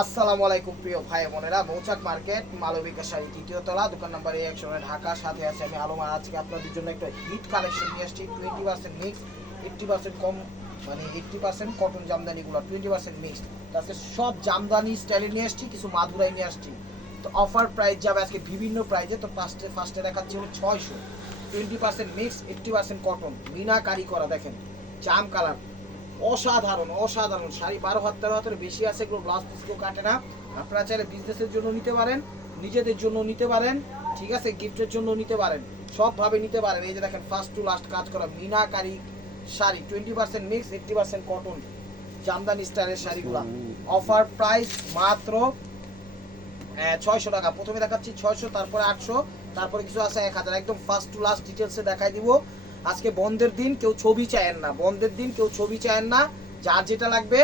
আসসালামু আলাইকুম প্রিয় ভাই বোনেরা, মৌচাক মার্কেট মালবিকা শাড়ি তৃতীয় তলা, দোকান নাম্বার A100, ঢাকা। সাথে আছে আমি আলম। আর আজকে আপনাদের জন্য একটা হিট কালেকশন নিয়ে আসছি। 20% মিক্স, 80% কম, মানে 80% কটন জামদানিগুলো 20% মিক্সড। আজকে সব জামদানি স্টাইলে নিয়ে আসছি, কিছু মাদুরাই নিয়ে আসছি। তো অফার প্রাইস যাবে আজকে বিভিন্ন প্রাইজে। তো ফার্স্টে দেখাচ্ছি হলো 600, 20% মিক্স, 80% কটন, মিনাকারি করা। দেখেন জাম কালার, অসাধারণ অসাধারণ শাড়ি। 12 হাত 13 হাতের বেশি আছে, এগুলো ব্লাউজ পিসকেও কাটে না। আপনারা চাইলে বিজনেসের জন্য নিতে পারেন, নিজেদের জন্য নিতে পারেন, ঠিক আছে, গিফটের জন্য নিতে পারেন, সবভাবে নিতে পারেন। এই যে দেখেন ফার্স্ট টু লাস্ট কাজ করা মিনাকারি শাড়ি, 20% মিক্স, 80% কটন, জামদানি স্টাইলের শাড়িগুলো। অফার প্রাইস মাত্র 600 টাকা। প্রথমে দেখাচ্ছি 600, তারপরে 800, তারপরে কিছু আছে 1000। একদম ফার্স্ট টু লাস্ট ডিটেলসে দেখাই দিব। আজকে বন্ধের দিন, কেউ ছবি চায়েন না, বন্ধের দিন কেউ ছবি চায়েন না। যার যেটা লাগবে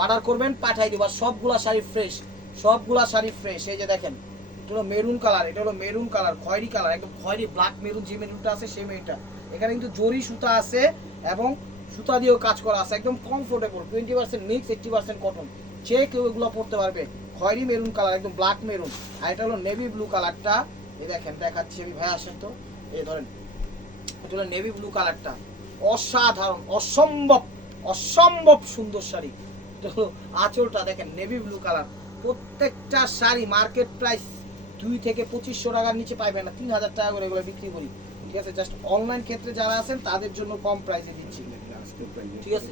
অর্ডার করবেন, পাঠাই দিব। আর সবগুলা শাড়ি ফ্রেশ, সবগুলা শাড়ি ফ্রেশ। এই যে দেখেন এটা হলো মেরুন কালার, এটা হলো মেরুন কালার, খয়েরি কালার, একদম খয়েরি ব্ল্যাক মেরুন। যে মেরুনটা আছে সেই মেরুনটা। এখানে কিন্তু জরি সুতা আছে এবং সুতা দিয়েও কাজ করা আছে। একদম কমফোর্টেবল, 20% মিক্স, 80% কটন। যে কেউ এগুলো পরতে পারবে। খয়েরি মেরুন কালার, একদম ব্ল্যাক মেরুন। আর এটা হলো নেভি ব্লু কালারটা। এই দেখেন দেখাচ্ছি আমি, ভাই আসেন তো, এই ধরেন, এটা হলো নেভি ব্লু কালারটা। অসাধারণ, অসম্ভব অসম্ভব সুন্দর শাড়ি। এটা হলো আঁচলটা, দেখেন নেভি ব্লু কালার। প্রত্যেকটা শাড়ি মার্কেট প্রাইস 2 থেকে 2500 টাকার নিচে পাইবেন না। 3000 টাকা করে এগুলো বিক্রি করি, ঠিক আছে। জাস্ট অনলাইন ক্ষেত্রে যারা আছেন তাদের জন্য কম প্রাইসে দিচ্ছি, ঠিক আছে।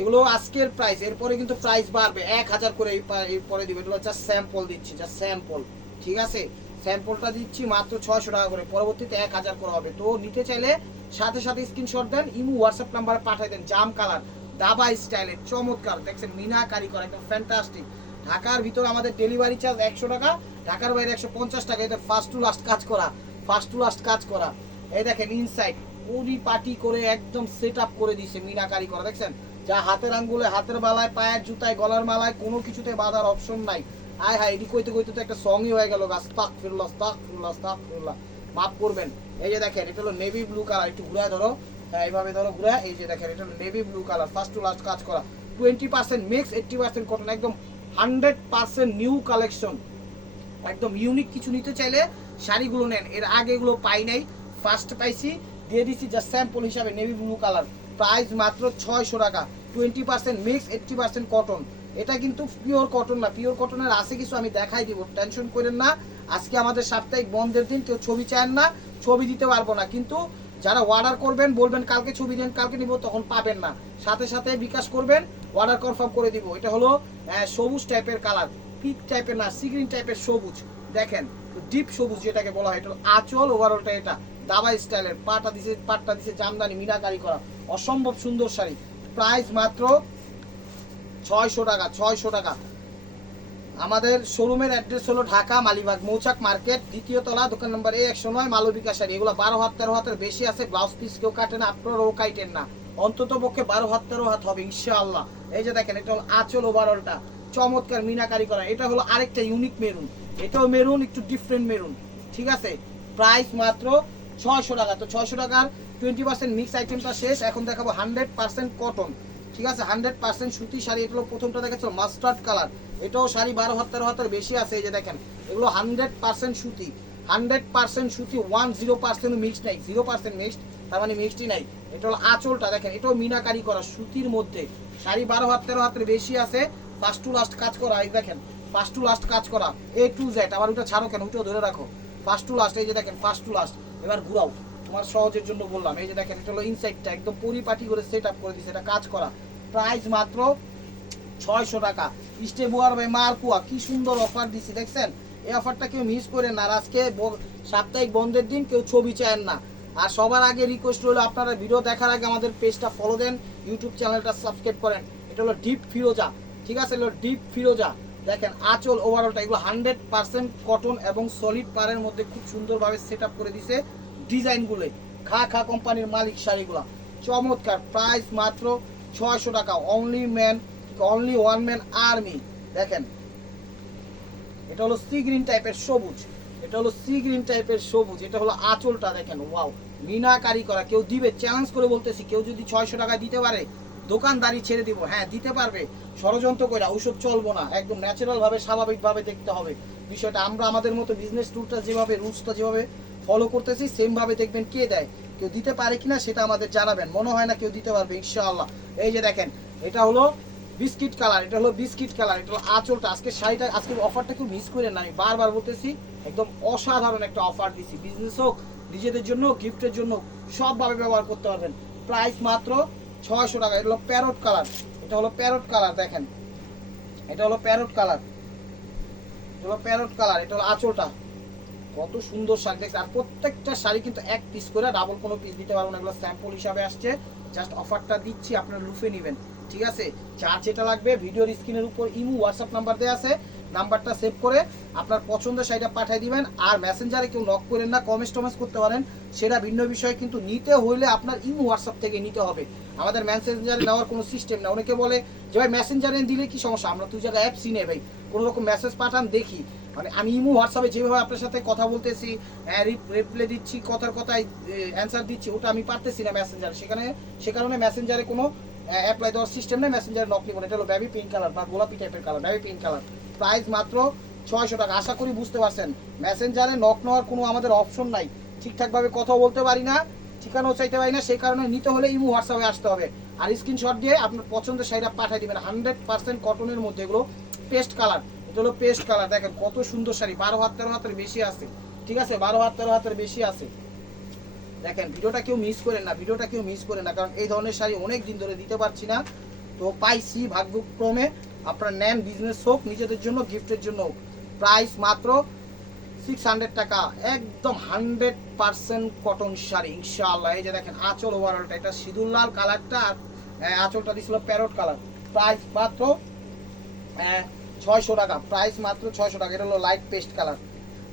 এগুলো আজকের প্রাইস, এরপরে কিন্তু প্রাইস বাড়বে 1000 করে এরপরে দিবে। এগুলো জাস্ট স্যাম্পল দিচ্ছি, জাস্ট স্যাম্পল, ঠিক আছে। স্যাম্পলটা দিচ্ছি মাত্র 600 টাকা করে, পরবর্তীতে 1000 করে হবে। তো নিতে চাইলে সাথে সাথে স্ক্রিনশট দেন, ইমো হোয়াটসঅ্যাপ নাম্বারে পাঠিয়ে দেন। জাম কালার, দাবা স্টাইলের, চমৎকার, দেখছেন মিনাকারি করা, একদম ফ্যান্টাস্টিক। ঢাকার ভিতর আমাদের ডেলিভারি চার্জ 100 টাকা, ঢাকার বাইরে 150 টাকা। এটা ফার্স্ট টু লাস্ট কাজ করা, ফার্স্ট টু লাস্ট কাজ করা। এই দেখেন ইনসাইড পরিপাটি করে একদম সেট আপ করে দিয়েছে মিনাকারি করা, দেখছেন। যা হাতের আঙ্গুলে, হাতের বালায়, পায়ের জুতায়, গলার মালায় কোনো কিছুতে বাঁধার অপশন নাই। আয় হায়, এটি কইতে কইতে তো একটা সঙ্গই হয়ে গেল, আস্তাগফিরুল্লাহ আস্তাগফিরুল্লাহ আস্তাগফিরুল্লাহ, মাফ করবেন। এই যে দেখেন এটা হলো নেভি ব্লু কালার, একটু ঘুরে ধরো, হ্যাঁ এইভাবে ধরো ঘুরে। এই যে দেখেন এটা হলো navy blue colour, first to last কাজ করা, 20% মিক্স, 80% কটন, একদম 100% নিউ কালেকশন। একদম ইউনিক কিছু নিতে চাইলে শাড়িগুলো নেন। এর আগে এগুলো পাই নাই, ফার্স্ট পাইছি, দিয়ে দিচ্ছি জাস্ট স্যাম্পল হিসাবে। নেভি ব্লু কালার, প্রাইস মাত্র 600 টাকা, 20% মিক্স, 80% কটন। এটা কিন্তু পিওর কটন না, পিওর কটনের আছে কিছু, আমি দেখাই দিব, টেনশন করেন না। আজকে আমাদের সাপ্তাহিক বন্ধের দিন, কেউ ছবি চান না, ছবি দিতে পারবো না। কিন্তু যারা অর্ডার করবেন, বলবেন কালকে ছবি দেন, কালকে নিব, তখন পাবেন না। সাথে সাথে বিকাশ করবেন, অর্ডার কনফার্ম করে দিব। এটা হলো সবুজ টাইপের কালার, পিক টাইপের না, সি গ্রিন টাইপের সবুজ, দেখেন ডিপ সবুজ যেটাকে বলা হয়। এটা আঁচল, ওভারঅলটা এটা দাবা স্টাইলের, পাটটা দিছে জামদানি মিনাকারি করা, অসম্ভব সুন্দর শাড়ি। প্রাইস মাত্র 600 টাকা, 600 টাকা। আমাদের শোরুমের অ্যাড্রেস হলো ঢাকা মালিবাগ মৌচাক মার্কেট, দ্বিতীয় তলা, দোকান নম্বর A109, মালবিকা শাড়ি। এগুলো 12 হাত 13 হাতের বেশি আছে, ব্লাউজ পিস কেউ কাটে না, আপনারাও কাটেন না। অন্তত পক্ষে 12 হাত 13 হাত হবে ইনশাআল্লাহ। এই যে দেখেন এটা হলো আঁচল, ওভারঅলটা চমৎকার মিনাকারি করা। এটা হলো আরেকটা ইউনিক মেরুন, এটাও মেরুন, একটু ডিফারেন্ট মেরুন, ঠিক আছে। প্রাইস মাত্র 600 টাকা। তো 600 টাকার 20% মিক্স আইটেমটা শেষ। এখন দেখাবো 100% কটন, ঠিক আছে, 100% সুতি শাড়ি। এটা হলো প্রথমটা দেখাচ্ছিল মাস্টার্ড কালার, এটাও শাড়ি 12 হাত 13 হাতের বেশি আছে। এই যে দেখেন এগুলো 100% সুতি, 100% সুতি, 10% মিক্সড নাই, 0% মিক্সড, তার মানে মিক্সডই নাই। এটা হলো আঁচলটা, দেখেন এটাও মিনাকারি করা সুতির মধ্যে, শাড়ি 12 হাত 13 হাতের বেশি আছে, ফার্স্ট টু লাস্ট কাজ করা। এই দেখেন ফার্স্ট টু লাস্ট কাজ করা, A to Z। আবার ওটা ছাড়ো কেন, ওটাও ধরে রাখো, ফার্স্ট টু লাস্ট। এই যে দেখেন ফার্স্ট টু লাস্ট। এবার ঘুরাও, তোমার সহজের জন্য বললাম। এই যে দেখেন এটা হলো ইনসাইডটা, একদম পরিপাটি করে সেট আপ করে দিয়েছে, এটা কাজ করা। প্রাইস মাত্র 600 টাকা। স্টেবোয়ার বাই মার্কুয়া, কি সুন্দর অফার দিছি, দেখছেন। এই অফারটা কেউ মিস করেন না। আর আজকে সাপ্তাহিক বন্ধের দিন, কেউ ছবি চান না। আর সবার আগে রিকোয়েস্ট হলো, আপনারা ভিডিও দেখার আগে আমাদের পেজটা ফলো দেন, ইউটিউব চ্যানেলটা সাবস্ক্রাইব করেন। এটা হলো ডিপ ফিরোজা, ঠিক আছে, হলো ডিপ ফিরোজা। দেখেন আঁচল, ওভারঅলটা, এগুলো 100% কটন এবং সলিড পাড়ের মধ্যে খুব সুন্দরভাবে সেট আপ করে দিছে ডিজাইনগুলো। খা কোম্পানির মালিক শাড়িগুলো, চমৎকার। প্রাইস মাত্র 600 টাকা, অনলি ওয়ান ম্যান আর্মি। দেখেন এটা হলো সি গ্রিন টাইপের সবুজ, এটা হলো সি গ্রিন টাইপের সবুজ। এটা হলো আঁচলটা, দেখেন ওয়াও মিনাকারি করা। কেউ দিবে, চ্যালেঞ্জ করে বলতেছি, কেউ যদি 600 টাকা দিতে পারে, দোকানদারি ছেড়ে দিব। হ্যাঁ দিতে পারবে, ষড়যন্ত্র করে ওইসব চলবো না, একদম ন্যাচারালভাবে স্বাভাবিকভাবে দেখতে হবে বিষয়টা। আমরা আমাদের মতো বিজনেস রুলটা যেভাবে রুলসটা যেভাবে ফলো করতেছি সেমভাবে দেখবেন কে দেয়, কেউ দিতে পারে কিনা সেটা আমাদের জানাবেন। মনে হয় না কেউ দিতে পারবে ইনশাআল্লাহ। এই যে দেখেন এটা হলো বিস্কিট কালার, এটা হলো বিস্কিট কালার, এটা হলো আঁচলটা। আজকে শাড়িটা আজকের অফারটা কেউ মিস করেন না, আমি বারবার বলতেছি একদম অসাধারণ একটা অফার দিচ্ছি। বিজনেস হোক, নিজেদের জন্য, গিফটের জন্য সবভাবে ব্যবহার করতে পারবেন। প্রাইস মাত্র 600 টাকা। এটা হলো প্যারট কালার, এটা হলো প্যারট কালার, দেখেন এটা হলো প্যারট কালার, এটা হলো প্যারট কালার, এটা হলো আঁচলটা। কত সুন্দর শাড়ি দেখছে। আর প্রত্যেকটা শাড়ি কিন্তু এক পিস করে, ডাবল কোনো পিস দিতে পারবো না, এগুলো স্যাম্পল হিসাবে আসছে। জাস্ট অফারটা দিচ্ছি, আপনারা লুফে নেবেন, ঠিক আছে। চার যেটা লাগবে ভিডিওর স্ক্রিনের উপর ইমো হোয়াটসঅ্যাপ নাম্বার দেওয়া আছে, নাম্বারটা সেভ করে আপনার পছন্দের শাড়িটা পাঠিয়ে দিবেন। আর মেসেঞ্জারে কেউ নক করেন না, কমেন্ট টমেন্ট করতে পারেন, সেটা ভিন্ন বিষয়, কিন্তু নিতে হইলে আপনার ইমো হোয়াটসঅ্যাপ থেকে নিতে হবে। আমাদের মেসেঞ্জারে নেওয়ার কোনো সিস্টেম না। অনেকে বলে যে ভাই মেসেঞ্জারে দিলে কি সমস্যা, আমরা তুই জায়গায় অ্যাপ চিনে ভাই, কোনো রকম মেসেজ পাঠান দেখি। মানে আমি ইমো হোয়াটসঅ্যাপে যেভাবে আপনার সাথে কথা বলতেছি, রিপ্লাই দিচ্ছি, কথার কথায় অ্যান্সার দিচ্ছি, ওটা আমি পারতেছি না মেসেঞ্জারে। সে কারণে মেসেঞ্জারে কোনো অ্যাপ্লাই দেওয়ার সিস্টেম নেই, মেসেঞ্জারে নক নিব না। এটা হলো বেবি পিঙ্ক কালার বা গোলাপি টাইপের colour, baby pink colour. Price মাত্র 600 টাকা। আশা করি বুঝতে পারছেন, মেসেঞ্জারে নক নেওয়ার কোনো আমাদের অপশন নাই, ঠিকঠাকভাবে কথা বলতে পারি না, ঠিকানাও চাইতে পারি না। সেই কারণে নিতে হলে ইমো হোয়াটসঅ্যাপে আসতে হবে, আর স্ক্রিনশট দিয়ে আপনার পছন্দের শাড়িটা পাঠিয়ে দিবেন। 100% কটনের মধ্যে, এগুলো পেস্ট কালার, এটা হলো পেস্ট কালার। দেখেন কত সুন্দর শাড়ি, 12 হাত 13 হাতের বেশি আছে, ঠিক আছে, 12 হাত 13 হাতের বেশি আছে। দেখেন ভিডিওটা কেউ মিস করেন না, ভিডিওটা কেউ মিস করেন না, কারণ এই ধরনের শাড়ি অনেক দিন ধরে দিতে পারছি না, তো পাইছি ভাগ্যক্রমে। আপনারা নেন, বিজনেস হোক, নিজেদের জন্য, গিফটের জন্য হোক। প্রাইস মাত্র 600 টাকা, একদম 100% কটন শাড়ি ইনশাআল্লাহ। এই যে দেখেন আঁচল ওভারঅলটা, এটা সিঁদুর লাল কালারটা, আর আঁচলটা দিছিল প্যারট কালার। প্রাইস মাত্র 600 টাকা, প্রাইস মাত্র 600 টাকা। এটা হলো লাইট পেস্ট কালার,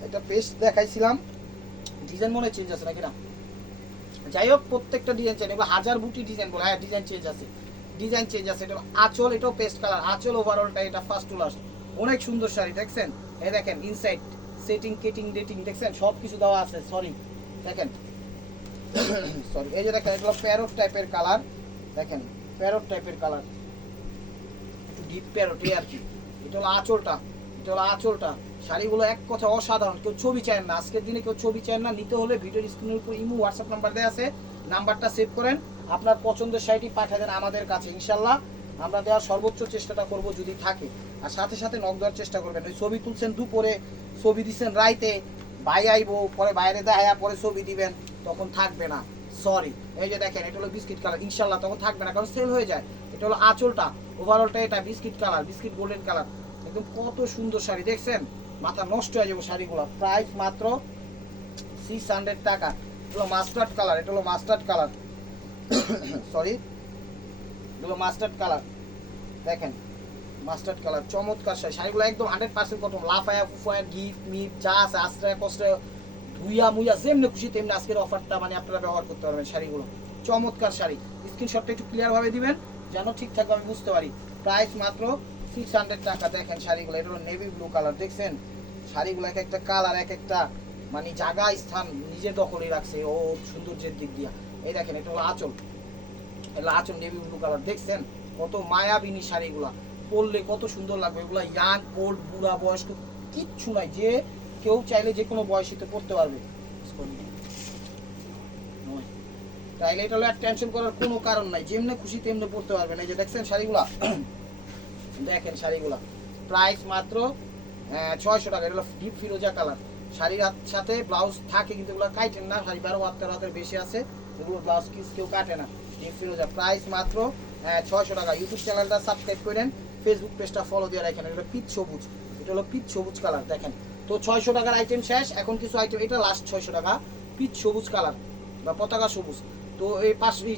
এটা পেস্ট দেখাইছিলাম, ডিজাইন মনে চেঞ্জ আছে নাকি না, যাই হোক প্রত্যেকটা ডিজাইন চেঞ্জ, এগুলো হাজার বুটি ডিজাইন বলে, হ্যাঁ ডিজাইন চেঞ্জ আছে, ডিজাইন চেঞ্জ আছে। এটা আঁচল, এটাও পেস্ট কালার, আঁচল ওভারঅলটা এটা ফার্স্ট টু লাস্ট। অনেক সুন্দর শাড়ি দেখছেন, এই দেখেন ইনসাইড সেটিং কেটিং ডেটিং দেখছেন সব কিছু দেওয়া আছে। সরি দেখেন সরি, এই যে দেখেন এগুলো প্যারট টাইপের কালার, দেখেন প্যারট টাইপের কালার, একটু ডিপ প্যারট আর কি। এটা হলো আঁচলটা, এটা হলো আঁচলটা। শাড়িগুলো এক কথা অসাধারণ, কেউ ছবি চায় না, আজকের দিনে কেউ ছবি চায় না। নিতে হলে ভিডিওর স্ক্রিনের উপর ইমো হোয়াটসঅ্যাপ নাম্বার দেওয়া আছে, নাম্বারটা সেভ করেন, আপনার পছন্দের শাড়িটি পাঠিয়ে দেন আমাদের কাছে। ইনশাল্লাহ আমরা দেওয়ার সর্বোচ্চ চেষ্টাটা করব যদি থাকে, আর সাথে সাথে নক দেওয়ার চেষ্টা করবেন। ওই ছবি তুলছেন দুপুরে, ছবি দিচ্ছেন রাইতে, ভাই আইবো পরে বাইরে দেখায়া পরে ছবি দিবেন, তখন থাকবে না, সরি। এই যে দেখেন এটা হলো বিস্কিট কালার, ইনশাল্লাহ তখন থাকবে না, কারণ সেল হয়ে যায়। এটা হলো আঁচলটা, ওভারঅলটা এটা biscuit colour, biscuit golden colour, একদম কত সুন্দর শাড়ি দেখছেন, মাথা নষ্ট হয়ে যাবে শাড়িগুলো। প্রাইস মাত্র 600 টাকা। এটা হলো মাস্টার্ড কালার, এটা হলো মাস্টার্ড কালার, সরি এটা হলো মাস্টার্ড কালার, দেখেন মাস্টার্ড কালার, চমৎকার শাড়ি। শাড়িগুলো একদম 100% কটন, লাফায়া ফুফায়া গিফট মিট যা আছে আশ্রয় কষ্টে ধুইয়া মুইয়া যেমনি খুশি তেমনি আজকের অফারটা মানে আপনারা ব্যবহার করতে পারবেন। শাড়িগুলো চমৎকার শাড়ি, স্ক্রিনশটটা একটু ক্লিয়ারভাবে দিবেন যেন ঠিকঠাকভাবে বুঝতে পারি। প্রাইস মাত্র 600 টাকা। দেখেন শাড়িগুলো, এটা হলো নেভি ব্লু কালার, দেখছেন শাড়িগুলো এক একটা কালার এক একটা মানে জায়গা স্থান নিজের দখলে রাখছে ও সৌন্দর্যের দিক দিয়া। এই দেখেন এটা হলো আঁচল, এটা আঁচল নেভি ব্লু কালার, দেখছেন কত মায়াবিনী শাড়িগুলা, পরলে কত সুন্দর লাগবে। এগুলো ইয়াং ওল্ড বুড়া বয়স্ক কিচ্ছু নাই, যে কেউ চাইলে যে কোনো বয়সীতে পড়তে পারবে, তাইলে এটা হলো আর টেনশন করার কোনো কারণ নাই, যেমনি খুশি তেমনি পড়তে পারবেন। এই যে দেখছেন শাড়িগুলা, দেখেন শাড়িগুলা প্রাইস মাত্র 600 টাকা। এটা হলো ডিপ ফিরোজা কালার, শাড়ির সাথে ব্লাউজ থাকে কিন্তু এগুলো কাটেন না, শাড়ি 12 হাত 13 হাতের বেশি আছে, এগুলো ব্লাউজ কিস কেউ কাটে না। ডিপ ফিরোজা, প্রাইস মাত্র 600 টাকা। ইউটিউব চ্যানেলটা সাবস্ক্রাইব করেন, ফেসবুক পেজটা ফলো দিয়ে রাখেন। এটা পিচ সবুজ, এটা হলো পিচ সবুজ কালার, দেখেন তো 600 টাকার আইটেম শেষ, এখন কিছু আইটেম, এটা লাস্ট 600 টাকা পিচ সবুজ কালার বা পতাকা সবুজ। তো এই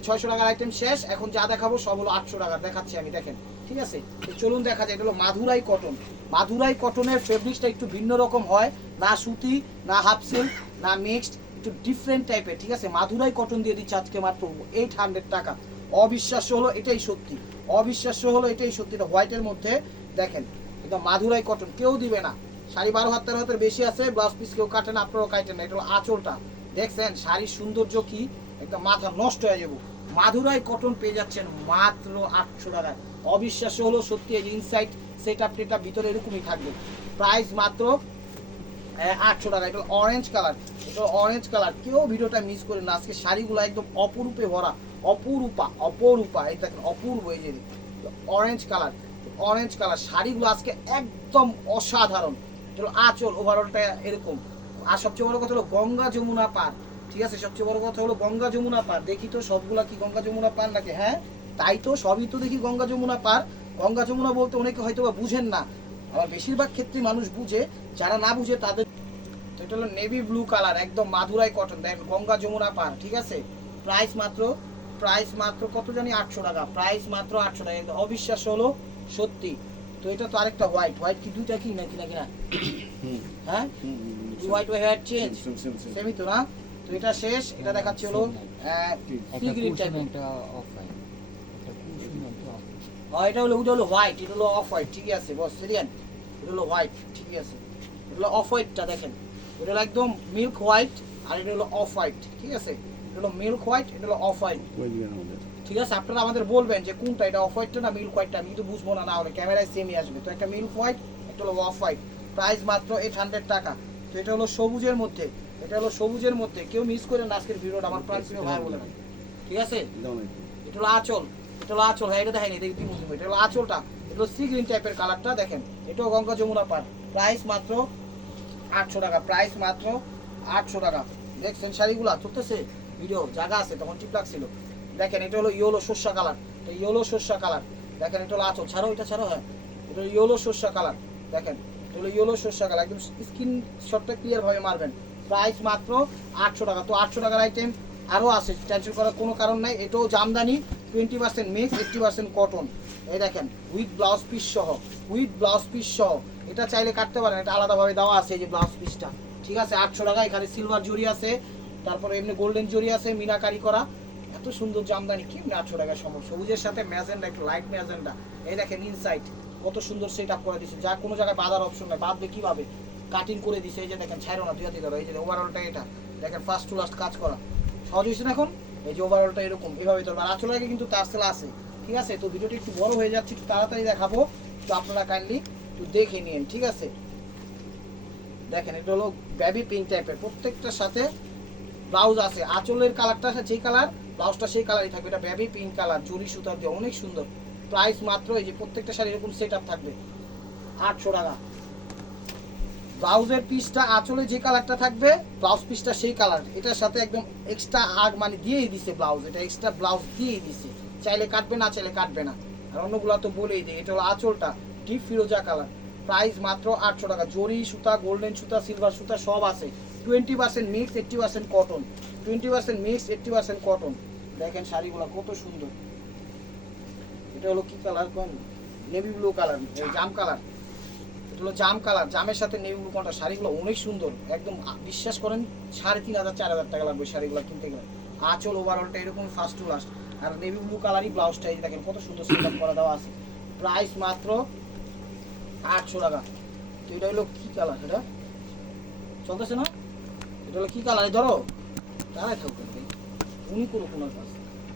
600 টাকার আইটেম শেষ, এখন যা দেখাবো সব হলো 800 টাকার দেখাচ্ছি আমি, দেখেন ঠিক আছে। তো চলুন দেখা যায়, এটা হলো মাদুরাই কটন। মাদুরাই কটনের ফেব্রিক্সটা একটু ভিন্ন রকম হয়, না সুতি না হাফ সিল্ক না মিক্সড, একটু ডিফারেন্ট টাইপের, ঠিক আছে। মাদুরাই কটন দিয়ে দিচ্ছে আজকে মাত্র 800 টাকা। অবিশ্বাস্য হলো এটাই সত্যি, অবিশ্বাস্য হলো এটাই সত্যি। এটা হোয়াইটের মধ্যে দেখেন একদম মাদুরাই কটন, কেউ দিবে না। শাড়ি 12 হাত 13 হাতের বেশি আছে, ব্লাউজ পিস কেউ কাটে না, আপনারাও কাটেন না। এটা হলো আঁচলটা, দেখছেন শাড়ির সৌন্দর্য কি, একদম মাথা নষ্ট হয়ে যাবো। মাদুরাই কটন পেয়ে যাচ্ছেন মাত্র 800 টাকায়। অবিশ্বাস্য হলো সত্যি, এই ইনসাইড সেটআপ টেটআপ ভিতরে এরকমই থাকবে। প্রাইস মাত্র 800 টাকা। এটা অরেঞ্জ কালার, এটা অরেঞ্জ কালার, কেউ ভিডিওটা মিস করে না। আজকে শাড়িগুলো একদম অপরূপে ভরা, অপরূপা অপরূপা, এই দেখেন অপূর্ব, এই যে অরেঞ্জ কালার, অরেঞ্জ কালার শাড়িগুলো আজকে একদম অসাধারণ। এটা আঁচল ওভারঅলটা এরকম। আর সবচেয়ে বড় কথা হলো গঙ্গা যমুনা পার, ঠিক আছে, সবচেয়ে বড় কথা হলো গঙ্গা যমুনা পার। দেখি তো সবগুলা কি গঙ্গা যমুনা পার নাকি? হ্যাঁ তাই তো, সবই তো দেখি গঙ্গা যমুনা পার। গঙ্গা যমুনা বলতে অনেকে হয়তো বা বুঝেন না, আবার বেশিরভাগ ক্ষেত্রে মানুষ বুঝে, যারা না বুঝে তাদের। তো এটা হলো নেভি ব্লু কালার, একদম মাদুরাই কটন, দেখ গঙ্গা যমুনা পার, ঠিক আছে। প্রাইস মাত্র, প্রাইস মাত্র কত জানি 800 টাকা, প্রাইস মাত্র 800 টাকা। একদম অবিশ্বাস্য হলো সত্যি। তো এটা তো আরেকটা হোয়াইট, হোয়াইট কি দুইটা কি নাকি নাকি না? হ্যাঁ হোয়াইট হোয়াইট চেঞ্জ সেমই তো না? তো এটা শেষ, এটা দেখাচ্ছি হলো সি গ্রিন টাইপের, এটা অফ হোয়াইট, এটা হলো ওটা হলো হোয়াইট, এটা হলো অফ হোয়াইট, ঠিক আছে বস সিরিয়ান, এটা হলো হোয়াইট, ঠিক আছে। এটা হলো অফ হোয়াইটটা দেখেন, এটা হলো একদম মিল্ক হোয়াইট, আর এটা হলো অফ হোয়াইট, ঠিক আছে। এটা হলো মিল্ক হোয়াইট, এটা হলো অফ হোয়াইট, ঠিক আছে। আপনারা আমাদের বলবেন যে কোনটা, এটা অফ হোয়াইটটা না মিল্ক হোয়াইটটা, আমি কিন্তু বুঝবো না, না হলে ক্যামেরায় সেমই আসবে। তো একটা মিল্ক হোয়াইট, একটা হলো অফ হোয়াইট, প্রাইস মাত্র 800 টাকা। তো এটা হলো সবুজের মধ্যে, এটা হলো সবুজের মধ্যে, কেউ মিস করেন না আজকের ভিডিওটা, আমার প্রান্তীয় ভাই বলে না, ঠিক আছে। এটা হলো আঁচল, এটা হলো আঁচল, হ্যাঁ এটা দেখেনি, দেখি এটা হলো আঁচলটা, এটা হলো সি গ্রিন টাইপের কালারটা দেখেন, এটাও গঙ্গা যমুনা পার। প্রাইস মাত্র 800 টাকা, প্রাইস মাত্র 800 টাকা। দেখছেন শাড়িগুলা চলতেছে, ভিডিও জায়গা আছে তখন টিপ লাগছিল। দেখেন এটা হলো ইয়েলো সর্ষা কালার, এটা ইয়েলো সর্ষা কালার, দেখেন এটা হলো আঁচল, ছাড়ো এটা ছাড়ো, হ্যাঁ এটা হলো ইয়েলো সর্ষা কালার, দেখেন এটা হলো ইয়েলো সর্ষা কালার, একদম স্ক্রিন শটটা ক্লিয়ার ভাবে মারবেন। প্রাইস মাত্র 800 টাকা। তো 800 টাকার আইটেম আরও আছে, টেনশন করার কোনো কারণ নাই। এটাও জামদানি, 20% মিক্স, 80% কটন, এই দেখেন উইথ ব্লাউজ পিস সহ, উইথ ব্লাউজ পিস সহ। এটা চাইলে কাটতে পারেন, এটা আলাদাভাবে দেওয়া আছে, এই যে ব্লাউজ পিসটা, ঠিক আছে। 800 টাকা। এখানে সিলভার জরি আছে, তারপরে এমনি গোল্ডেন জরি আছে, মিনাকারি করা, এত সুন্দর জামদানি কি 800 টাকা সম্ভব। সবুজের সাথে ম্যাজেন্ডা, একটু লাইট ম্যাজেন্ডা, এই দেখেন ইনসাইড কত সুন্দর সেট আপ করে দিচ্ছে, যা কোনো জায়গায় বাঁধার অপশন নাই, বাঁধবে কিভাবে, কাটিং করে দিছে, এই যে দেখেন ছাইরো না দুই হাতে ধরো, এই যে ওভারঅলটা এটা দেখেন ফার্স্ট টু লাস্ট কাজ করা, সহজ হয়েছে না এখন। এই যে ওভারঅলটা এরকম এভাবে ধরবে, আর আঁচল আগে কিন্তু তারসেলা আছে, ঠিক আছে। তো ভিডিওটি একটু বড় হয়ে যাচ্ছে, একটু তাড়াতাড়ি দেখাবো, তো আপনারা কাইন্ডলি একটু দেখে নিন, ঠিক আছে। দেখেন এটা হলো বেবি পিঙ্ক টাইপের, প্রত্যেকটার সাথে ব্লাউজ আছে, আঁচলের কালারটা যেই কালার, ব্লাউজটা সেই কালারই থাকবে। এটা বেবি পিঙ্ক কালার, জরি সুতা দিয়ে অনেক সুন্দর। প্রাইস মাত্র, এই যে প্রত্যেকটা শাড়ি এরকম সেট আপ থাকবে 800 টাকা। ব্লাউজের পিসটা আঁচলে যে কালারটা থাকবে, ব্লাউজ পিসটা সেই কালার, এটার সাথে একদম এক্সট্রা আগ মানে দিয়েই দিছে ব্লাউজ, এটা এক্সট্রা ব্লাউজ দিয়েই দিছে, চাইলে কাটবে না চাইলে কাটবে না। আর অন্যগুলো তো বলেই দিই। এটা হলো আঁচলটা ডিপ ফিরোজা কালার, প্রাইস মাত্র 800 টাকা। জরি সুতা, গোল্ডেন সুতা, সিলভার সুতা সব আছে, 20% মিক্স, 80% কটন, 20% মিক্স, 80% কটন। দেখেন শাড়িগুলো কত সুন্দর। এটা হলো কি কালার কোন, নেভি ব্লু কালার, জাম কালার, এটা হলো জাম কালার, জামের সাথে নেভি ব্লু কোনটা, শাড়িগুলো অনেক সুন্দর, একদম বিশ্বাস করেন 3500 4000 টাকা লাগবে শাড়িগুলো কিনতে গেলে। আঁচল ওভারঅলটা এরকম ফার্স্ট টু লাস্ট, আর নেভি ব্লু কালারই ব্লাউজটা, এই দেখেন কত সুন্দর সেট আপ করা দেওয়া আছে। প্রাইস মাত্র 800 টাকা। তো এটা হলো কি কালার, এটা চলতেছে না, এটা হলো কি কালার, ধরো দাঁড়ায় থাকবে উনি কোনো কোনো কাজ।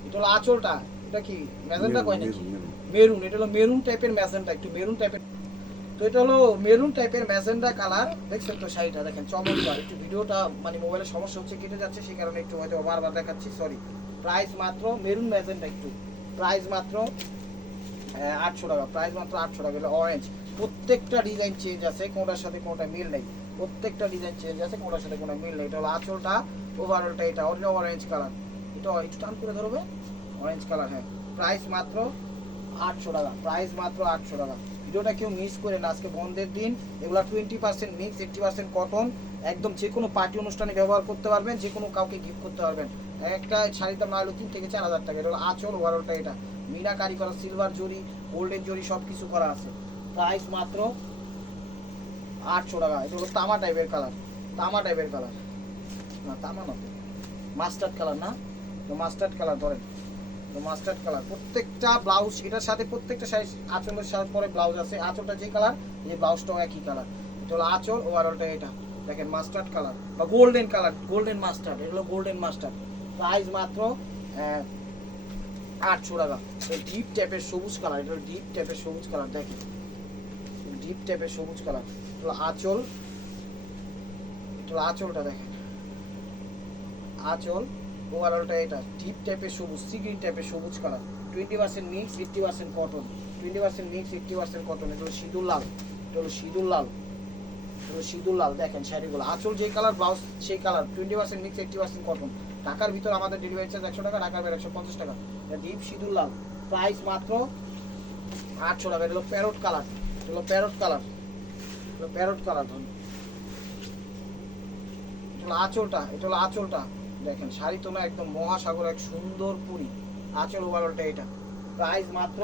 এটা হলো আঁচলটা, এটা কি ম্যাজেন্টা কয় নাকি মেরুন, এটা হলো মেরুন টাইপের ম্যাজেন্টা, একটু মেরুন টাইপের। তো এটা হলো মেরুন টাইপের ম্যাজেন্ডা কালার, দেখছেন তো শাড়িটা দেখেন চমৎকার। একটু ভিডিওটা মানে মোবাইলের সমস্যা হচ্ছে, কেটে যাচ্ছে, সেই কারণে একটু হয়তো বারবার দেখাচ্ছি, সরি। প্রাইস মাত্র মেরুন ম্যাজেন্ডা, একটু প্রাইস মাত্র 800 টাকা, প্রাইস মাত্র 800 টাকা। এটা অরেঞ্জ, প্রত্যেকটা ডিজাইন চেঞ্জ আছে, কোনটার সাথে কোনটা মিল নেই, প্রত্যেকটা ডিজাইন চেঞ্জ আছে, কোনটার সাথে কোনটা মিল নেই। এটা হলো আঁচলটা, ওভারঅলটা এটা অরেঞ্জ কালার, এটা একটু টান করে ধরবে, অরেঞ্জ কালার, হ্যাঁ। প্রাইস মাত্র 800 টাকা, প্রাইস মাত্র 800 টাকা। ভিডিওটা কেউ মিস করে না, আজকে বন্ধের দিন। এগুলো 20% মিক্স, 80% কটন, একদম যে কোনো পার্টি অনুষ্ঠানে ব্যবহার করতে পারবেন, যে কোনো কাউকে গিফট করতে পারবেন। একটা শাড়ির দাম না হলো 3 থেকে 4000 টাকা। এটা হলো আঁচল, ওভারঅলটা এটা মিনাকারি করা, সিলভার জরি, গোল্ডেন জরি সব কিছু করা আছে। প্রাইস মাত্র 800 টাকা। এটা হলো তামা টাইপের কালার, তামা টাইপের কালার, না তামা না, মাস্টার্ড কালার না, তো মাস্টার্ড কালার ধরেন, তো মাস্টার্ড কালার। প্রত্যেকটা ব্লাউজ এটার সাথে, প্রত্যেকটা সাইজ আঁচলের সাথে পরে ব্লাউজ আছে, আঁচলটা যে কালার, এই ব্লাউজটাও একই কালার। এটা হলো আঁচল, ওভারঅলটা এটা দেখেন মাস্টার্ড কালার বা গোল্ডেন কালার, গোল্ডেন মাস্টার্ড, এটা হলো গোল্ডেন মাস্টার্ড। প্রাইস মাত্র 800 টাকা। ডিপ টাইপের সবুজ কালার, এটা ডিপ টাইপের সবুজ কালার, দেখেন ডিপ টাইপের সবুজ কালার। এটা আঁচল, এটা আঁচলটা দেখেন, আঁচল ওভারঅলটা এটা ডিপ টাইপের সবুজ, সি গ্রিন টাইপের সবুজ colour. 20% mix, 80% cotton, 20% mix, 80% cotton. এটা হলো সিঁদুর লাল, এটা হলো সিঁদুর লাল, এটা হলো সিঁদুর লাল। দেখেন শাড়িগুলো, আঁচল যেই কালার, ব্লাউজ সেই কালার। 20% mix, 80% cotton. ঢাকার ভিতর আমাদের ডেলিভারি চার্জ 100 টাকা, ঢাকার বাইরে 150 টাকা। এটা ডিপ সিঁদুর লাল, প্রাইস মাত্র 800 টাকা। এটা হলো প্যারট কালার, এটা হলো প্যারট কালার, এটা হলো প্যারট কালার। এটা হলো আঁচলটা, এটা হলো আঁচলটা দেখেন, শাড়ি তো না একদম মহাসাগর, এক সুন্দর পুরি। আঁচল ওভারঅলটা এটা, প্রাইস মাত্র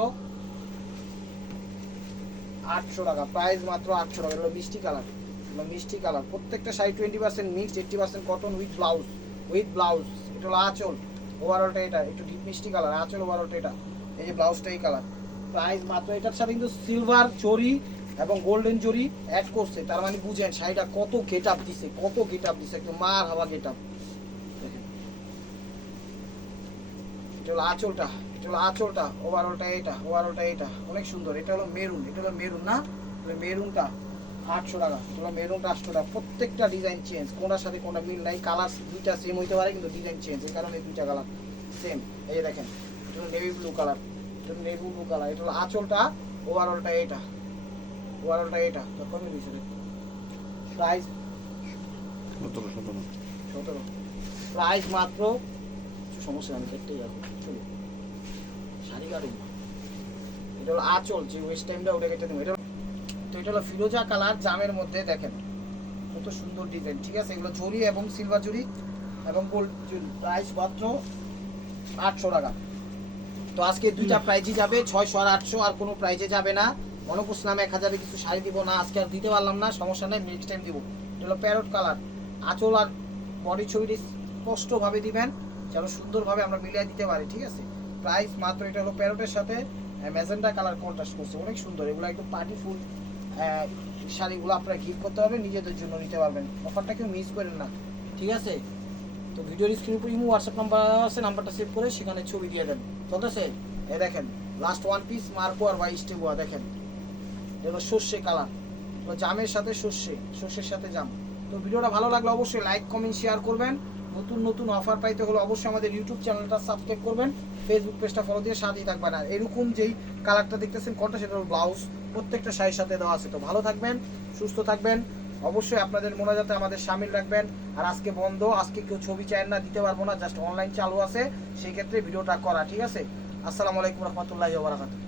800 টাকা, প্রাইস মাত্র 800 টাকা। এটা মিষ্টি কালার, এটা মিষ্টি কালার। প্রত্যেকটা sari 20% mixed, 80% cotton with blouse, with blouse. এটা হলো আঁচল ওভারঅলটা এটা, একটু ডিপ মিষ্টি কালার। আঁচল ওভারঅলটা এটা, এই যে ব্লাউজটা এই কালার। প্রাইস মাত্র, এটার সাথে কিন্তু সিলভার জরি এবং গোল্ডেন জরি অ্যাড করছে, তার মানে বুঝেন শাড়িটা কত গেট আপ দিছে, কত গেট আপ দিছে, একটু মার হাওয়া গেট আপ। এটা হলো আঁচলটা, এটা হলো আঁচলটা ওভারঅলটা এটা, ওভারঅলটা এটা অনেক সুন্দর। এটা হলো মেরুন, এটা হলো মেরুন না, মেরুনটা 800 টাকা। এটা হলো মেরুনটা 800 টাকা। প্রত্যেকটা ডিজাইন চেঞ্জ, কোনটার সাথে কোনটা মিল নাই। কালার দুইটা সেম হইতে পারে কিন্তু ডিজাইন চেঞ্জ, এই কারণে দুইটা কালার সেম। এই যে দেখেন, এটা হলো নেভি ব্লু কালার, এটা হলো নেভি ব্লু কালার। এটা হলো আঁচলটা, ওভারঅলটা এটা, ওভারঅলটা এটা। কমে দিয়েছে প্রাইস 17। প্রাইস মাত্র, সমস্যা আমি দেখতেই যাবো, চলো শাড়ি কাটুন। এটা হলো আঁচল, যে ওয়েস্ট টাইমটা ওটা কেটে দেবো। এটা তো এটা হলো ফিরোজা কালার জামের মধ্যে, দেখেন কত সুন্দর ডিজাইন। ঠিক আছে, এগুলো জরি এবং সিলভার জরি এবং গোল্ড জরি। প্রাইস মাত্র 800 টাকা। তো আজকে দুইটা প্রাইজই যাবে, 600 আর 800, আর কোনো প্রাইজে যাবে না। মনোকুশ নামে 1000-এ কিছু শাড়ি দিব না, আজকে আর দিতে পারলাম না, সমস্যা নেই, নেক্সট টাইম দিব। এটা হলো প্যারট কালার। আঁচল আর বডি ছবিটি স্পষ্টভাবে দিবেন যেন সুন্দরভাবে আমরা মিলিয়ে দিতে পারি। ঠিক আছে, প্রাইস মাত্র, এটা হলো প্যারটের সাথে ম্যাজেন্ডা কালার কন্ট্রাস্ট করছে, অনেক সুন্দর। এগুলো একদম পার্টি ফুল শাড়িগুলো আপনারা গিফট করতে পারবেন, নিজেদের জন্য নিতে পারবেন। অফারটা কেউ মিস করেন না, ঠিক আছে। তো ভিডিওর স্ক্রিন উপর ইমো হোয়াটসঅ্যাপ নাম্বার আছে, নাম্বারটা সেভ করে সেখানে ছবি দিয়ে দেন, চলতেছে। এই দেখেন লাস্ট ওয়ান পিস মার্কো আর বা স্টেবোয়া, দেখেন এগুলো সর্ষে কালার, জামের সাথে সর্ষে, সর্ষের সাথে জাম। তো ভিডিওটা ভালো লাগলে অবশ্যই লাইক কমেন্ট শেয়ার করবেন। নতুন নতুন অফার পাইতে হলে অবশ্যই আমাদের ইউটিউব চ্যানেলটা সাবস্ক্রাইব করবেন, ফেসবুক পেজটা ফলো দিয়ে সাথেই থাকবেন। আর এরকম যেই কালারটা দেখতেছেন কোনটা, সেটা হলো ব্লাউজ, প্রত্যেকটা শাড়ির সাথে দেওয়া আছে। তো ভালো থাকবেন, সুস্থ থাকবেন, অবশ্যই আপনাদের মোনাজাতে আমাদের শামিল রাখবেন। আর আজকে বন্ধ, আজকে কেউ ছবি চায় না, দিতে পারবো না, জাস্ট অনলাইন চালু আছে, সেই ক্ষেত্রে ভিডিওটা করা। ঠিক আছে, আসসালামু আলাইকুম রহমতুল্লাহি ওয়া বারাকাতুহু।